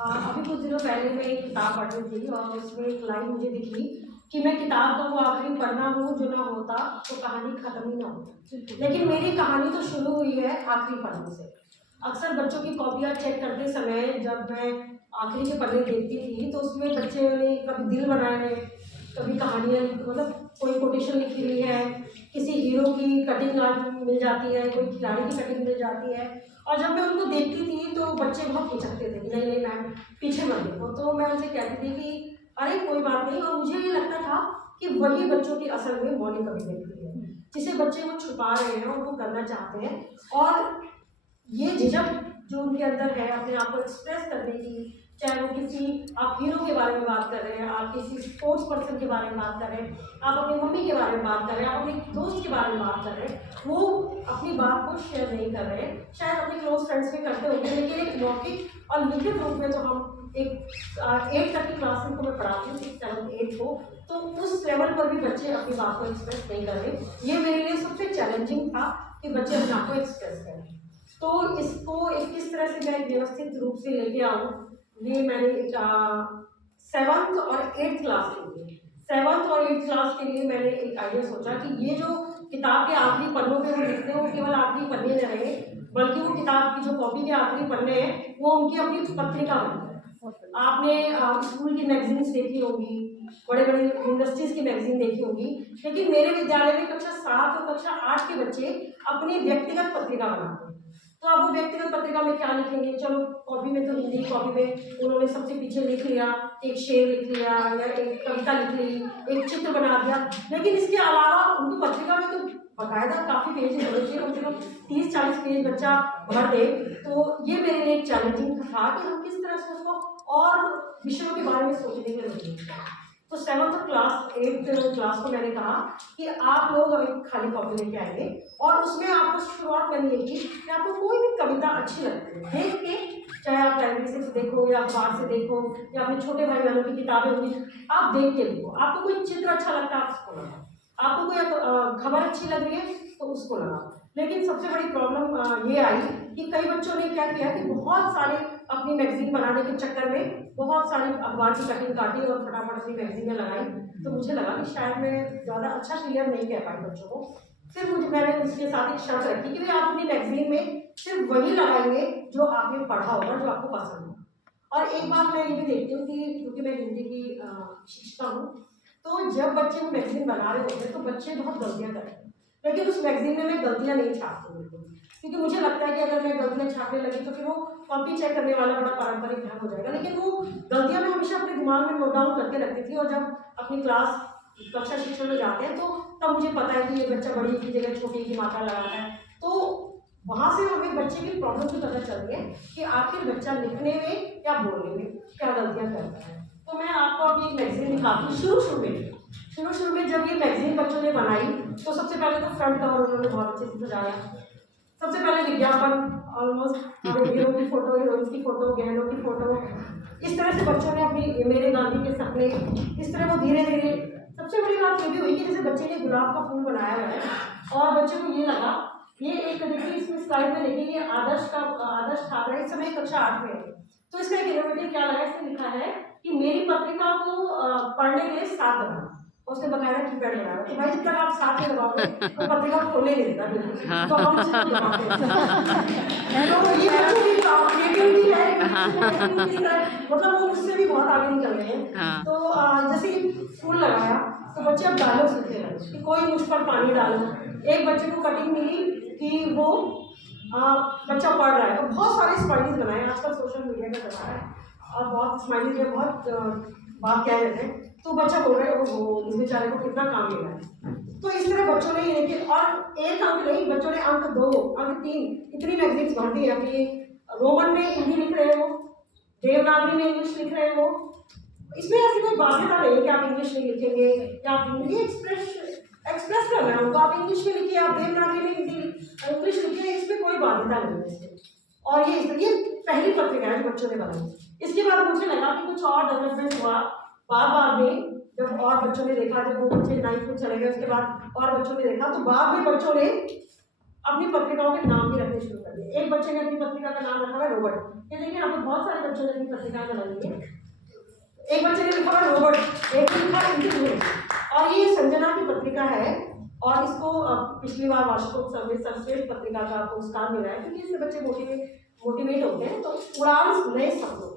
अभी कुछ दिनों पहले मैं एक किताब पढ़ रही थी और उसमें एक लाइन मुझे दिखी कि मैं किताब का वो आखिरी पन्ना हूँ जो ना होता तो कहानी खत्म ही ना होती। लेकिन मेरी कहानी तो शुरू हुई है आखिरी पन्ने से। अक्सर बच्चों की कॉपियाँ चेक करते समय जब मैं आखिरी के पन्ने देखती थी तो उसमें बच्चे ने कभी दिल बनाए हैं, कभी कहानियाँ, मतलब कोई कोटेशन लिखी हुई है, किसी हीरो की कटिंग आर्ट मिल जाती है, कोई खिलाड़ी की कटिंग मिल जाती है। और जब मैं उनको देखती थी तो बच्चे बहुत हिचकते थे कि नहीं नहीं मैम पीछे मत देखो। तो मैं उनसे कहती थी कि अरे कोई बात नहीं। और मुझे ये लगता था कि वही बच्चों की असल में मौलिक अभिव्यक्ति है जिसे बच्चे वो छुपा रहे हैं और वो करना चाहते हैं। और ये झिझक जो उनके अंदर है अपने आप को एक्सप्रेस करने की, चाहे वो किसी आप हीरो के बारे में बात कर रहे हैं, आप किसी स्पोर्ट्स पर्सन के बारे में बात कर रहे हैं, आप अपनी मम्मी के बारे में बात कर रहे हैं, आप अपने दोस्त के बारे में बात कर रहे हैं, वो अपनी बात को शेयर नहीं कर रहे हैं। शायद अपने क्लोज फ्रेंड्स में करते होंगे, लेकिन एक मौखिक और लिखित रूप में तो हम एक 8 तक की क्लास में को मैं पढ़ाती हूँ, 6, 7, 8 को, तो उस लेवल पर भी बच्चे अपनी बात को एक्सप्रेस नहीं कर रहे। ये मेरे लिए सबसे चैलेंजिंग था कि बच्चे अपने आप को एक्सप्रेस करें। तो इसको एक किस तरह से मैं व्यवस्थित रूप से लेके आऊँ, ये मैंने 7th और 8th क्लास के लिए 7th और 8th क्लास के लिए मैंने एक आइडिया सोचा कि ये जो किताब के आखिरी पन्नों पे वो लिखते हैं वो केवल आखिरी पन्ने न रहे, बल्कि वो किताब की जो कॉपी के आखिरी पन्ने हैं वो उनकी अपनी पत्रिका बनता है। आपने स्कूल की मैगजीन्स देखी होगी, बड़े बड़े यूनिवर्सिटीज़ की मैगजीन देखी होगी, लेकिन मेरे विद्यालय में कक्षा 7 और कक्षा 8 के बच्चे अपनी व्यक्तिगत पत्रिका बनाते हैं। तो आप वो व्यक्तिगत पत्रिका में क्या लिखेंगे, चलो कॉपी में तो हिंदी कॉपी में उन्होंने सबसे पीछे लिख लिया, एक शेर लिख लिया या एक कविता लिख ली, एक चित्र बना दिया, लेकिन इसके अलावा उनको पत्रिका में तो बाकायदा काफ़ी पेज होने चाहिए, कम से कम 30-40 पेज बच्चा भर दे। तो ये मेरे लिए एक चैलेंजिंग था कि हम किस तरह से उसको और विषयों के बारे में सोचने की जरूरत है। तो 7th क्लास 8th क्लास को मैंने कहा कि आप लोग एक खाली कॉपी लेके आएंगे और उसमें आपको शुरुआत करनी है कि आपको कोई भी कविता अच्छी लगती है देख के, चाहे आप लाइब्रेरी से देखो या अखबार से देखो या अपने छोटे भाई बहनों की किताबें होंगी, आप देख के लिखो। आपको कोई चित्र अच्छा लगता है आप उसको लगाओ, आपको कोई खबर अच्छी लग रही है तो उसको लगाओ। लेकिन सबसे बड़ी प्रॉब्लम ये आई कि कई बच्चों ने क्या किया कि बहुत सारे अपनी मैगजीन बनाने के चक्कर में बहुत सारी अखबार की कटिंग काटी और फटाफट अपनी मैगजीनें लगाई। तो मुझे लगा कि शायद मैं ज़्यादा अच्छा क्लियर नहीं कह पाई बच्चों को। फिर मैंने उसके साथ एक शर्त रखी कि भाई आप अपनी मैगजीन में सिर्फ वही लगाएंगे जो आपने पढ़ा होगा, जो आपको पसंद हो। और एक बात मैं ये भी देखती हूँ कि क्योंकि मैं हिंदी की शिक्षिका हूँ, तो जब बच्चे वो मैगजीन बना रहे होते हैं तो बच्चे बहुत गलतियाँ करते हैं, लेकिन उस मैगजीन में मैं गलतियाँ नहीं छापती बिल्कुल, क्योंकि मुझे लगता है कि अगर मैं गलतियाँ छापने लगी तो फिर वो कॉपी चेक करने वाला बड़ा पारंपरिक ढंग हो जाएगा। लेकिन वो गलतियाँ मैं हमेशा अपने दिमाग में नोट डाउन करके रखती थी, और जब अपनी क्लास कक्षा शिक्षण में जाते हैं तो तब मुझे पता है कि ये बच्चा बड़ी की जगह छोटी की मात्रा लगाता है। तो वहाँ से हमें बच्चे की प्रॉब्लम भी पता चलती है कि आखिर बच्चा लिखने में या बोलने में क्या गलतियाँ करता है। तो मैं आपको अभी एक मैगजीन दिखाती हूँ। शुरू में जब ये मैगजीन बच्चों ने बनाई तो सबसे पहले तो फ्रंट कवर उन्होंने बहुत अच्छे से सजाया। सबसे पहले विज्ञापन, ऑलमोस्ट हीरो की फोटो, हीरोइंस की फोटो, गहनों की फोटो, इस तरह से बच्चों ने अपनी मेरे गांधी के सपने, इस तरह वो धीरे धीरे। सबसे बड़ी बात ये भी हुई कि जैसे बच्चे ने गुलाब का फूल बनाया हुआ है और बच्चे को ये लगा, ये एक देखिए इसमें स्लाइड में देखिए ये आदर्श छात्र है, इस समय कक्षा 8 में है। तो इसका एक इनोवेटिव क्या लगा, इसमें लिखा है कि मेरी पत्रिका को पढ़ने के लिए 7 दबाना। उसने बकायदा कीपैड बनाया कि भाई जब तक आप साथ में लगाओगे तो पत्रिका खोलने नहीं देता बिल्कुल। तो हम उसे लगाते हैं। तो ये बच्चों की क्रिएटिविटी है, मतलब वो उससे भी बहुत आगे निकल गए हैं। तो जैसे कि फूल लगाया तो बच्चे अब डायलॉग लिखने लगे कि कोई मुझ पर पानी डालो। एक बच्चे को कटिंग मिली कि वो बच्चा पढ़ रहा है, तो बहुत सारे स्माइलीज बनाए। आजकल सोशल मीडिया का जमाना है और बहुत स्माइलीज में बहुत बात कह रहे थे, तो बच्चा बोल रहे हो इस बेचारे को कितना काम मिला है। तो इस तरह बच्चों ने ये कि और एक अंक नहीं, बच्चों ने अंक 2, अंक 3 इतनी मैगजीन्स भर दी है अपनी। रोमन में हिंदी लिख रहे हो, देवनागरी में इंग्लिश लिख रहे हो, इसमें ऐसी कोई बाध्यता नहीं है कि आप इंग्लिश में लिखेंगे या आप हिंदी एक्सप्रेस करना है तो आप इंग्लिश में लिखिए, आप देवनागरी में इंग्लिश लिखिए, इसमें कोई बाध्यता नहीं है। और ये पहली पत्रिका है जो बच्चों ने बनाई। इसके बाद मुझे लगा कि कुछ और डेवलपमेंट हुआ बाद में, जब और बच्चों ने देखा, जब वो बच्चे 9th में चले गए उसके बाद और बच्चों ने देखा, तो बाद में बच्चों ने अपनी पत्रिकाओं के नाम भी रखने शुरू कर कर दिया। एक बच्चे ने अपनी पत्रिका का नाम रखा है रोबोट। ये देखिए यहाँ पे बहुत सारे बच्चों ने अपनी पत्रिका बनाई है। एक बच्चे ने लिखा है रोबोट, एक ने लिखा है इंजीनियर, और ये संजना की पत्रिका है और इसको पिछली बार वार्षिकोत्सव में सर्वश्रेष्ठ पत्रिका का पुरस्कार मिला है, क्योंकि इससे बच्चे मोटिवेट होते हैं। तो उड़ान नए शब्दों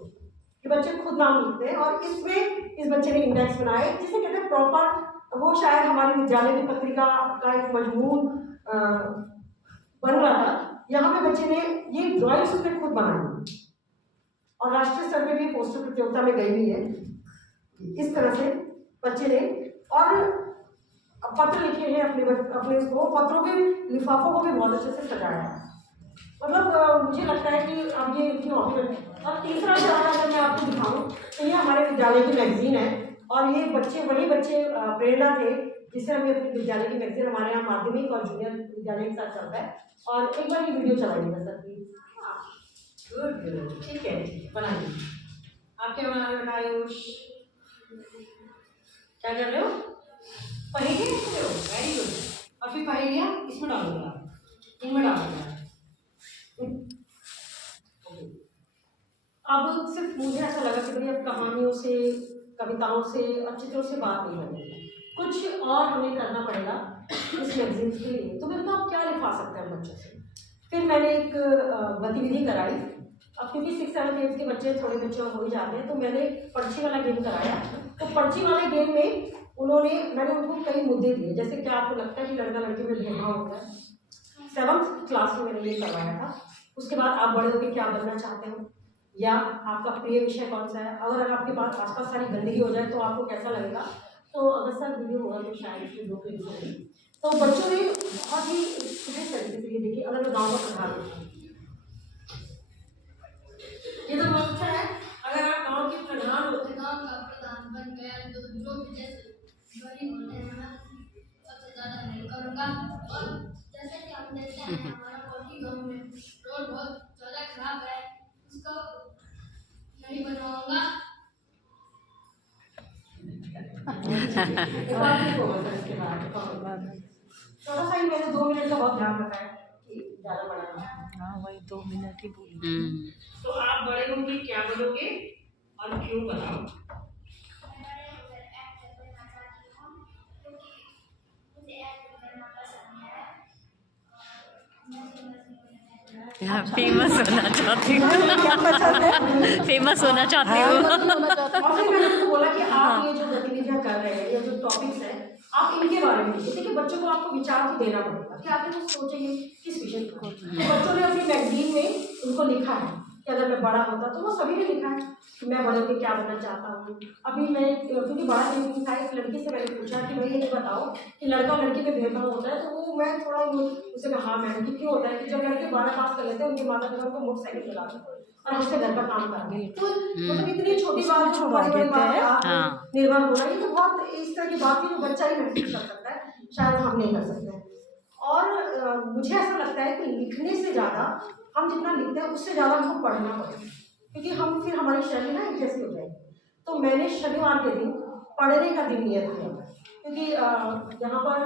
ये बच्चे खुद नाम लिखते हैं और इसमें इस बच्चे ने इंडेक्स बनाए जिसे कहते हैं प्रॉपर। वो शायद हमारी विद्यालय की पत्रिका का एक मजमून बन रहा था। यहाँ पे बच्चे ने ये ड्राइंग्स उसने खुद बनाई और राष्ट्रीय स्तर पे भी पोस्टर प्रतियोगिता में गई हुई है। इस तरह से बच्चे ने और पत्र लिखे हैं अपने उसको, पत्रों के लिफाफों को भी बहुत अच्छे से सजाया है। मतलब मुझे लगता है कि अब ये इनकी हॉबी है। और तीसरा जो अगर मैं आपको दिखाऊं तो ये हमारे विद्यालय की मैगजीन है और ये बच्चे वही बच्चे प्रेरणा थे जिससे हमें अपनी विद्यालय की मैगजीन हमारे यहाँ माध्यमिक और जूनियर विद्यालय के साथ चलता है। और एक बार ये वीडियो चलाइएगा सर प्लीज। गुड, ठीक है बनाइए। आप क्या बना रहे हो आयुष? क्या कर रहे हो? पहेलियाँ लिख रहे हो? Very good. और फिर पहेलियाँ इसमें डालोगे आप, इनमें डालोगे। अब सिर्फ मुझे ऐसा लगा कि भाई अब कहानियों से, कविताओं से और चित्रों से बात नहीं बनेगी, कुछ और हमें करना पड़ेगा इस मैगजीन के लिए। तो मैंने कहा आप क्या लिखवा सकते हैं बच्चों से। फिर मैंने एक गतिविधि कराई। अब क्योंकि 6, 7, 8 के बच्चे थोड़े बच्चे हो ही जाते हैं, तो मैंने पर्ची वाला गेम कराया। तो पर्ची वाले गेम में मैंने उनको कई मुद्दे दिए, जैसे क्या आपको लगता है कि लड़का लड़की में भेदभाव होता है। 7th क्लास में मैंने ये करवाया था। उसके बाद आप बड़े होकर क्या बनना चाहते हो, या आपका प्रिय विषय कौन सा है। अगर आपके पास आसपास सारी गंदगी हो जाए तो आपको कैसा लगेगा। तो अगर सर वीडियो होगा तो शायद इसमें 2 क्लिप होंगे। तो बच्चों ने बहुत ही सीधे तरीके से ये देखिए, अगर मैं गाँव का प्रधान हूँ, ये तो बहुत अच्छा है। अगर आप गाँव के प्रधान होते, गाँव का प्रधान बन गया तो जो भी जैसे गरीब होते हैं ना सबसे ज़्यादा हेल्प करूँगा। और जैसे कि हम देखते हैं हमारा कोटी गाँव में रोड बहुत ज़्यादा खराब है, उसको नहीं बनवाऊंगा। थोड़ा सा ही मैंने 2 मिनट का बहुत ध्यान रखा है कि ज़्यादा बड़ा। हाँ वही 2 मिनट ही बोली। तो आप बड़े होंगे क्या बनोगे और क्यों बताओ। फेमस होना चाहती हूँ। फेमस होना चाहती हूँ। और फिर मैंने उनको बोला कि आप ये जो गतिविधियां कर रहे हैं, ये जो टॉपिक्स हैं, आप इनके बारे में लिखिए। देखिए बच्चों को आपको विचार तो देना पड़ेगा कि आप लोग सोचेंगे किस विषय को। बच्चों ने अपनी मैगजीन में उनको लिखा है कि अगर मैं बड़ा होता, तो वो सभी ने लिखा है कि मैं बड़े होकर क्या बनना चाहता हूँ। अभी मैं क्योंकि बड़ा नहीं था, एक लड़की से मैंने पूछा कि भाई ये बताओ कि लड़का और लड़की में भेदभाव होता है। तो वो मैं थोड़ा उसे कहा हाँ मैम कि क्यों होता है कि जब लड़के 12 पास कर लेते हैं उनके माता पिता उनको मोटरसाइकिल दिलाते हैं और हमसे घर का काम करते हैं। तो मतलब इतनी छोटी बात जो बड़ी बड़ी बात निर्भर होना, ये तो बहुत इस तरह की बात की जो बच्चा ही महसूस कर सकता है, शायद हम नहीं कर सकते। और मुझे ऐसा लगता है कि लिखने से ज़्यादा हम जितना लिखते हैं उससे ज़्यादा हमको पढ़ना पड़ेगा, क्योंकि हम फिर हमारी शैली ना एक जैसी हो जाएगी। तो मैंने शनिवार के दिन पढ़ने का दिन नियत किया, क्योंकि यहाँ पर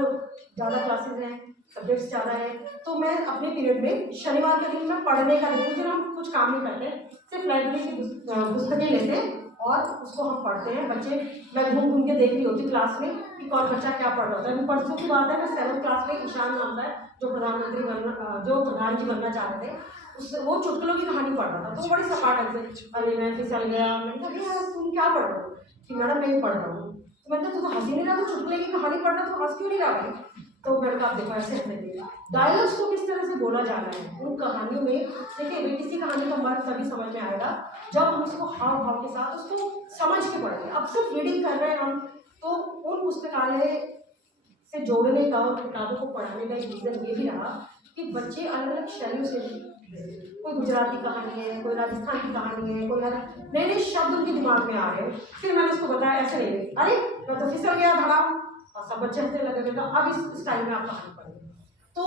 ज़्यादा क्लासेस हैं, सब्जेक्ट्स ज़्यादा है। तो मैं अपने पीरियड में शनिवार के दिन मैं पढ़ने का दिन, फिर हम कुछ काम नहीं करते, सिर्फ लाइब्रेरी की पुस्तकें लेते हैं और उसको हम पढ़ते हैं। बच्चे, मैं घूम घूम के देख रही होती क्लास में कि कौन बच्चा क्या पढ़ रहा है। परसों की बात है, मैं 7th क्लास में ईशान नाम का जो प्रधान जी बनना चाह रहे थे, उससे वो चुटकुलों की कहानी पढ़ रहा था। तो वो बड़ी सपाट से, अरे मैं फिसल गया। मैंने कहा यार तुम क्या पढ़ रहे हो? कि मैडम मैं पढ़ रहा हूँ। तो मैंने कहा तू तो हंसी नहीं रहा, तो चुटकुले की कहानी पढ़ रहा, तो हंस क्यों नहीं रहा भाई? तो मैंने कहा देखो ऐसे हंसने देगा। डायलॉग्स को किस तरह से बोला जाना है उन कहानियों में। देखिए किसी कहानी का मर्म तभी समझ में आएगा जब हम उसको हाव भाव के साथ उसको समझ के पढ़ेंगे। अब सिर्फ रीडिंग कर रहे हैं हम, तो उन पुस्तकालय से जोड़ने का और किताबों को पढ़ाने का एक रीज़न ये भी रहा कि बच्चे अलग अलग शैलियों से, कोई गुजराती कहानी है, कोई राजस्थान की कहानी है, कोई नए नए शब्द उनके दिमाग में आ रहे हैं। फिर मैंने उसको बताया ऐसे नहीं, अरे मैं तो फिसल गया धड़ाम, और सब बच्चे हंसने लगे। तो अब इस टाइम में आप कहानी पढ़ेंगे। तो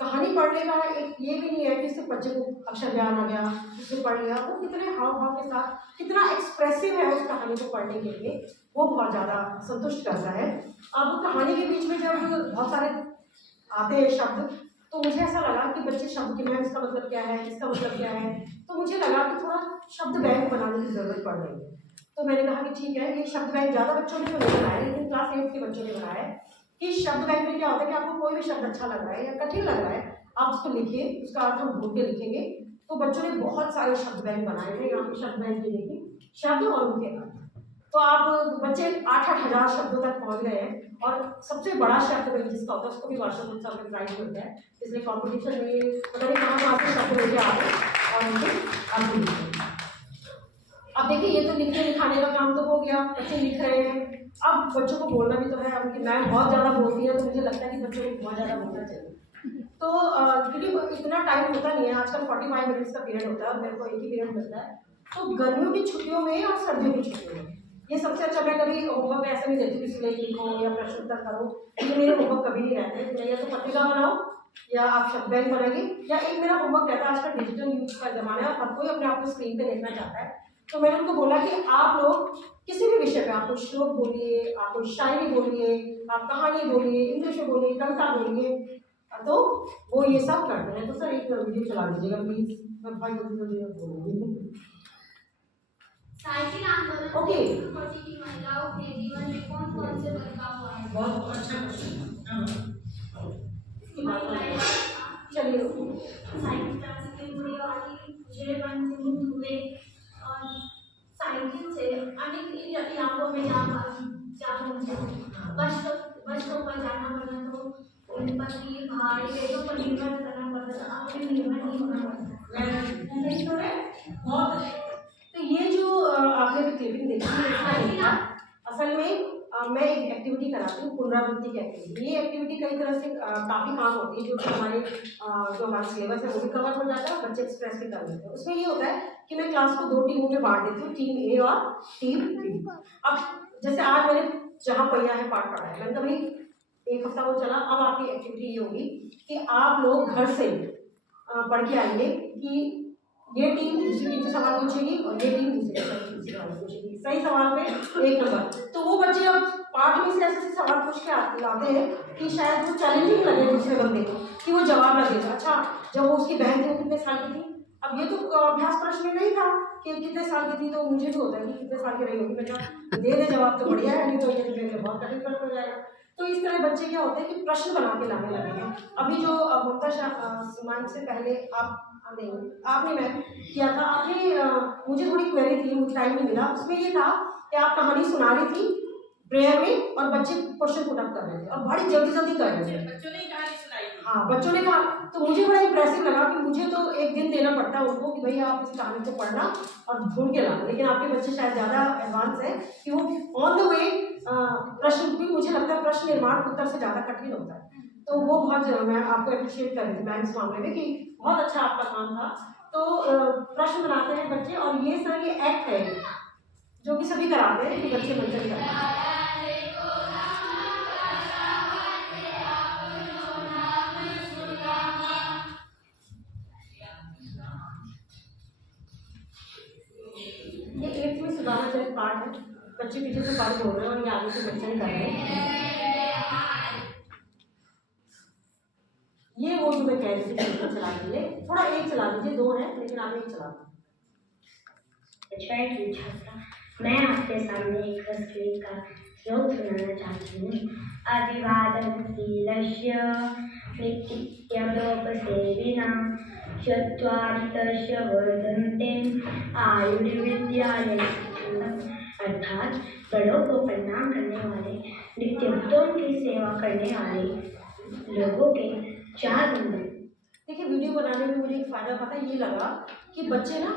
कहानी पढ़ने का एक ये भी नहीं है कि सिर्फ बच्चे को अक्षर ज्ञान आ गया उससे पढ़ लिया। वो कितने हाव भाव के साथ, कितना एक्सप्रेसिव है उस कहानी को पढ़ने के लिए, वो बहुत ज़्यादा संतुष्ट करता है। अब कहानी के बीच में जब बहुत सारे आते हैं शब्द, तो मुझे ऐसा लगा कि बच्चे शब्द की मैम इसका मतलब क्या है, इसका मतलब क्या है, तो मुझे लगा कि थोड़ा शब्द बैंक बनाने की ज़रूरत पड़ रही है। तो मैंने कहा कि ठीक है, ये शब्द बैंक ज़्यादा बच्चों ने तो नहीं बनाया, लेकिन क्लास 8 के बच्चों ने बनाया है कि शब्द बैंक में क्या होता है कि आपको कोई भी शब्द अच्छा लग रहा है या कठिन लग रहा है, आप उसको लिखिए, उसका अर्थ हम ढूंढ के लिखेंगे। तो बच्चों ने बहुत सारे शब्द बैंक बनाए थे, यहाँ पे शब्द बैंक ये देखिए, शब्द और उनके अर्थ। तो आप बच्चे 8-8 हज़ार शब्दों तक पहुंच गए हैं। और सबसे बड़ा शब्द बैंक जिसका होता है उसको भी वार्षिक उत्सव में प्राइज मिलता है, इसलिए कॉम्पिटिशन में पता नहीं कहाँ से शब्द लेके आते हैं और उनके अर्थ लिखते हैं। अब देखिए, ये तो लिखने लिखाने का काम तो हो गया, बच्चे लिख रहे हैं। अब बच्चों को बोलना भी तो है, उनकी मैम बहुत ज़्यादा बोलती है, तो मुझे लगता है कि बच्चों को बहुत ज़्यादा बोलना चाहिए। तो क्योंकि इतना टाइम होता नहीं है, आजकल 45 मिनट्स का पीरियड होता है और मेरे को एक ही पीरियड मिलता है। तो गर्मियों की छुट्टियों में और सर्दियों की छुट्टियों में ये सबसे अच्छा, मैं कभी होमवर्क ऐसे नहीं देती कि सुलेख लिखो या प्रश्न उत्तर करो, ये मेरे होमवर्क कभी नहीं रहते। या तो पत्रिका बनाओ या आप शब्द बैंक बनाइए, या एक मेरा होमवर्क रहता है, आजकल डिजिटल यूज का जमाना है, हर कोई अपने आप को स्क्रीन पे देखना चाहता है। तो मैंने उनको बोला कि आप लोग किसी भी विषय पे, आप कोई श्लोक बोलिए, आप कोई शायरी बोलिए, आप कहानी बोलिए, इंग्लिश में बोलिए, कविता बोलिए, तो वो ये सब करते हैं। तो सर एक वीडियो चला दीजिएगा प्लीज, मैं भाई बोलूँगी। साइकिल आंदोलन ओके, की महिलाओं के जीवन में कौन कौन से बदलाव आए? बहुत अच्छा क्वेश्चन। चलिए, साइकिल ट्रांसपोर्ट हुई और जेबन से मुक्त हुए और साइकिल से अनेक इलाकों में जा पहुंचे। बसों पर जाना पड़ा तो पति भाई बेटों पर निर्भर करना पड़ता था, अपने निर्भर नहीं होना पड़ता। बहुत। तो ये जो आपने भी क्लिपिंग देखी है, असल में मैं एक एक्टिविटी कराती हूँ, पुनरावृत्ति की एक्टिविटी। ये एक्टिविटी कई तरह से काफ़ी काम होती है, जो कि हमारा सिलेबस है वो भी कवर हो जाता है और बच्चे एक्सप्रेस भी कर लेते हैं। उसमें ये होता है कि मैं क्लास को 2 टीमों में बांट देती हूँ, टीम ए और टीम बी। अब जैसे आज मैंने जहाँ पहिया है पाठ पढ़ा है, मैंने कभी एक हफ्ता वो चला। अब आपकी एक्टिविटी ये होगी कि आप लोग घर से पढ़ के आएंगे कि ये टीम दूसरी टीम से सवाल पूछेगी और ये टीम दूसरी टीम से सवाल पूछेगी, सही सवाल पे 1 नंबर। तो वो बच्चे अब पाठ में से ऐसे सवाल पूछ के लाते हैं कि शायद वो चैलेंजिंग लगे दूसरे बंदे को कि वो जवाब ना देगा। अच्छा, जब वो उसकी बहन थी वो कितने साल की थी? अब ये तो अभ्यास प्रश्न में नहीं था कि कितने साल की थी, तो मुझे भी होता है कि कितने साल की रही होगी। मैं दे दे जवाब तो बढ़िया है, नहीं तो ये मेरे लिए बहुत कठिन प्रश्न हो जाएगा। तो इस तरह बच्चे क्या होते हैं कि प्रश्न बना के लाने लगे हैं। अभी जो ममता शाह से पहले आपने मैं किया था, आपने मुझे थोड़ी क्वेरी थी, मुझे टाइम नहीं मिला। उसमें ये था कि आप कहानी सुना रही थी प्रेयर में और बच्चे क्वेश्चन पुट अप कर रहे थे और बड़ी जल्दी जल्दी कर रहे थे। बच्चों ने कहानी सुनाई। हाँ, बच्चों ने कहा, तो मुझे बड़ा इंप्रेसिव लगा कि मुझे तो एक दिन देना पड़ता है उनको कि भाई आप इस कहानी को पढ़ना और ढूंढ के लाना। लेकिन आपके बच्चे शायद ज़्यादा एडवांस है कि वो ऑन द वे प्रश्न भी, मुझे लगता है प्रश्न निर्माण उत्तर से ज़्यादा कठिन होता है। तो वो बहुत मैं आपको अप्रिशिएट कर रही थी मैम इस मामले में कि बहुत अच्छा आपका काम था। तो प्रश्न बनाते हैं बच्चे और ये सर ये एक्ट है जो कि सभी कराते हैं कि बच्चे मंचन करते हैं। ये 8th में सुधाराचरित पाठ है, बच्चे पीछे से पाठ बोल रहे हैं और ये आगे से मंचन कर रहे हैं। ये वो जो मैं कह रही थी चला दीजिए, थोड़ा एक चला दीजिए, 2 है लेकिन आप एक चला दीजिए। मैं आपके सामने एक संस्कृत का श्लोक सुनाना चाहती हूँ। अभिवादनशीलस्य नित्यलोपसेविनां चत्वारितस्य वर्धन्ते आयुर्विद्यालय। अर्थात बड़ों को प्रणाम करने वाले, नित्योत्तम की सेवा करने वाले लोगों के 4 गुण। देखिए, वीडियो बनाने में मुझे एक फ़ायदा पता ये लगा कि बच्चे ना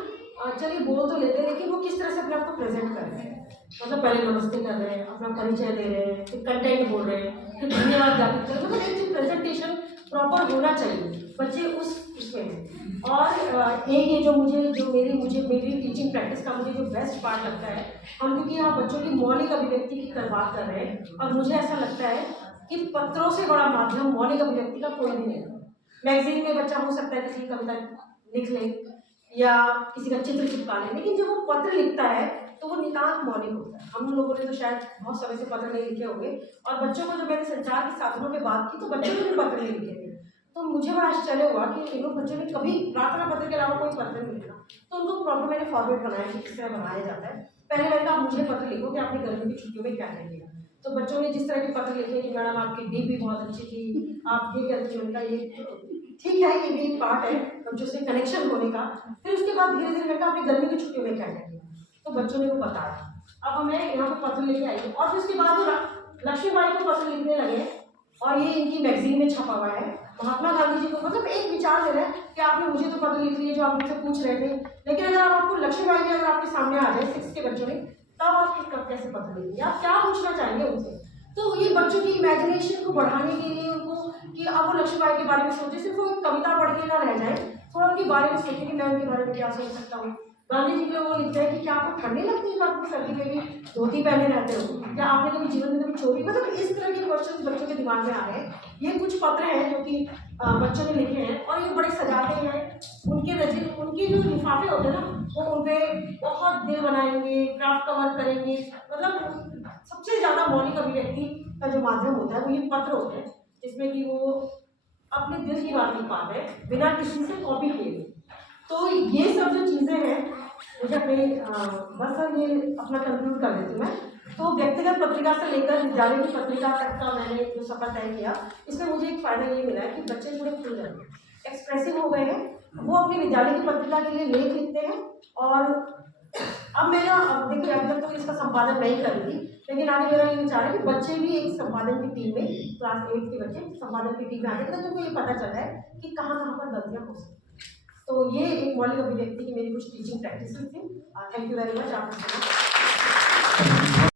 चलिए बोल तो लेते हैं, लेकिन वो किस तरह से अपने आप को प्रेजेंट कर रहे हैं। मतलब पहले नमस्ते कर रहे हैं, अपना परिचय दे रहे हैं, फिर कंटेंट बोल रहे हैं, फिर धन्यवाद ज्ञापित कर रहे हैं। मतलब एक प्रेजेंटेशन प्रॉपर होना चाहिए, बच्चे उसमें हैं। और एक ये जो मेरी टीचिंग प्रैक्टिस का मुझे जो बेस्ट पार्ट लगता है, हम क्योंकि यहाँ बच्चों की मौलिक अभिव्यक्ति की बात कर रहे हैं और मुझे ऐसा लगता है कि पत्रों से बड़ा माध्यम मौलिक अभिव्यक्ति का कोई भी नहीं है। मैगजीन में बच्चा हो सकता है किसी की कविता लिख ले या किसी का चित्र चिपका ले, लेकिन जब वो पत्र लिखता है तो वो नितांत मौलिक होता है। हम लोगों ने तो शायद बहुत समय से पत्र नहीं लिखे होंगे और बच्चों को जब मैंने संचार के साधनों पे बात की तो बच्चों ने भी पत्र नहीं लिखे थे। तो मुझे बड़ा आश्चर्य हुआ कि इन लोग बच्चों ने कभी प्रार्थना पत्र के अलावा कोई पत्र नहीं लिखा। तो उनको प्रॉपर मैंने फॉर्मेट बनाया कि किस तरह बनाया जाता है। पहले मैंने कहा मुझे पत्र लिखो कि आपने गर्मी की छुट्टियों में क्या करेंगे। तो बच्चों ने जिस तरह के पत्र लिखे कि मैडम आपकी डीपी बहुत अच्छी थी, आप ये करते उनका ये ठीक है, ये भी एक पार्ट है बच्चों से कनेक्शन होने का। फिर उसके बाद धीरे धीरे मैंने कहा आपने गर्मी की छुट्टियों में क्या किया, तो बच्चों ने वो बताया। अब मैं यहाँ पर पत्र लेके आई और फिर उसके बाद लक्ष्मीबाई को पत्र लिखने लगे और ये इनकी मैगजीन में छपा हुआ है। महात्मा गांधी जी को मतलब एक विचार दे रहे हैं कि आपने मुझे तो पत्र लिख लिए जो आप मुझसे पूछ रहे थे, लेकिन अगर आपको लक्ष्मीबाई जी अगर आपके सामने आ जाए 6 के बच्चों ने, तब आप कैसे पत्र लिखेंगे, आप क्या पूछना चाहेंगे उनसे। तो ये बच्चों की इमेजिनेशन को बढ़ाने के लिए उनको कि अब वो लक्ष्मीबाई के बारे में सोचे, सिर्फ वो कविता पढ़ के ना रह जाए, थोड़ा उनके बारे में सोचे कि मैं उनके बारे में क्या सोच सकता हूँ। गांधी जी के वो लिखते हैं कि क्या आपको ठंडी लगती है, आपको सर्दी में भी धोती पहने रहते हो, या आपने कभी जीवन में कभी चोरी, मतलब इस तरह के क्वेश्चन बच्चों के दिमाग में आ रहे हैं। ये कुछ पत्र हैं जो कि बच्चों ने लिखे हैं और ये बड़े सजाते हैं। उनके जो लिफाफे होते हैं ना, वो उन पर बहुत दिल बनाएंगे, क्राफ्ट कवर करेंगे। मतलब सबसे ज़्यादा मौलिक अभिव्यक्ति का जो माध्यम होता है वो ये पत्र होते हैं, जिसमें कि वो अपने दिल की बात लिख पाते हैं बिना किसी से कॉपी किए। तो ये सब जो चीज़ें हैं मुझे अपने बस ये अपना कंक्लूड कर देती हूँ मैं। तो व्यक्तिगत पत्रिका से लेकर विद्यालय की पत्रिका तक का मैंने जो सफर तय किया, इसमें मुझे एक फ़ायदा ये मिला है कि बच्चे थोड़े खुल गए, एक्सप्रेसिव हो गए हैं। वो अपनी विद्यालय की पत्रिका के लिए लेख लिखते हैं। और अब मेरा अब देखिए अब तक तो इसका संपादन नहीं करूँगी, लेकिन आगे मेरा ये विचार है कि बच्चे भी एक संपादन की टीम में, क्लास 8 के बच्चे संपादन की टीम में आते हैं, तो उनको ये पता चला है कि कहाँ कहाँ पर गलतियाँ हो सकती हैं। तो ये एक मौलिक अभिव्यक्ति की मेरी कुछ टीचिंग प्रैक्टिस थी। Thank you very much. आप